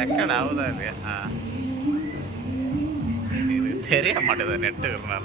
Record ஆகுதா இல்லையா? இது தெரிய மாட்டேது நெட்டுக்கிறதுனால.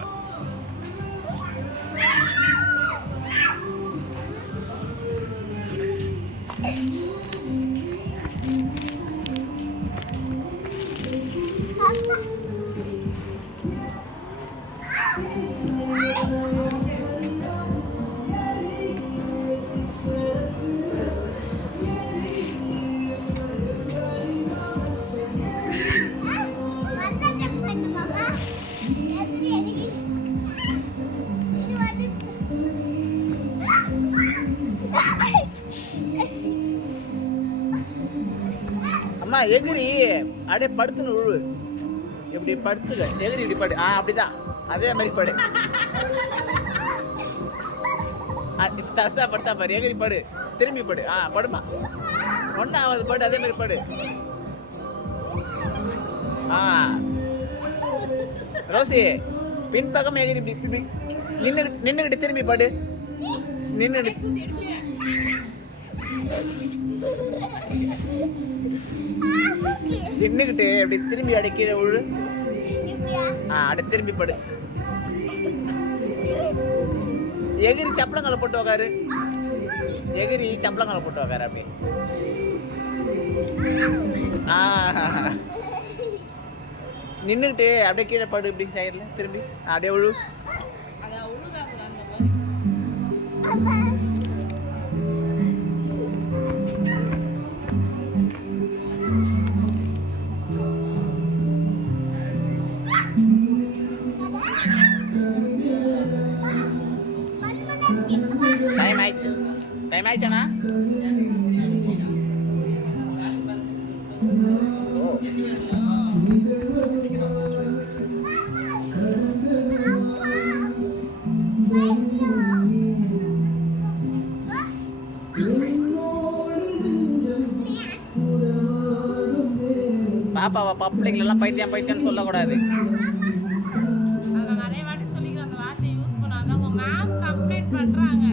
அம்மா எகிரி அப்படியே படுத்துன்னு விழு. எப்படி படுத்துக்க, எகிரி இப்படி படு. அப்படிதான், அதே மாதிரி படு. தசா படுத்தா பாரு, எகிரி படு, திரும்பி படு. படுமா, ஒன்னாவது படு, அதே மாதிரி படு. ரோசி பின்பக்கம் எகிரி இப்படி நின்னுக்கிட்டு திரும்பி படு. நின்னுக்கிட்டு அப்படி திரும்பி அடி கீழே விழு. அடி திரும்பி படு. எகிரி சப்பளங்களை போட்டு உக்காரு. எகிரி சப்பளங்களை போட்டு உக்காரு. அப்படி நின்னுக்கிட்டு அப்படியே கீழே படு. இப்படி சைடுல திரும்பி அப்படியே விழு. டைம் ஆயிடுச்சாண்ணா? பாப்பாவா பப்ளிக்லாம் பைத்தியம் பைத்தியம்னு சொல்லக்கூடாது. நிறைய வாட்டி சொல்லிக்கிறேன், அந்த வார்த்தையை யூஸ் பண்ணாங்க. உங்க மேம் கம்ப்ளைண்ட் பண்றாங்க.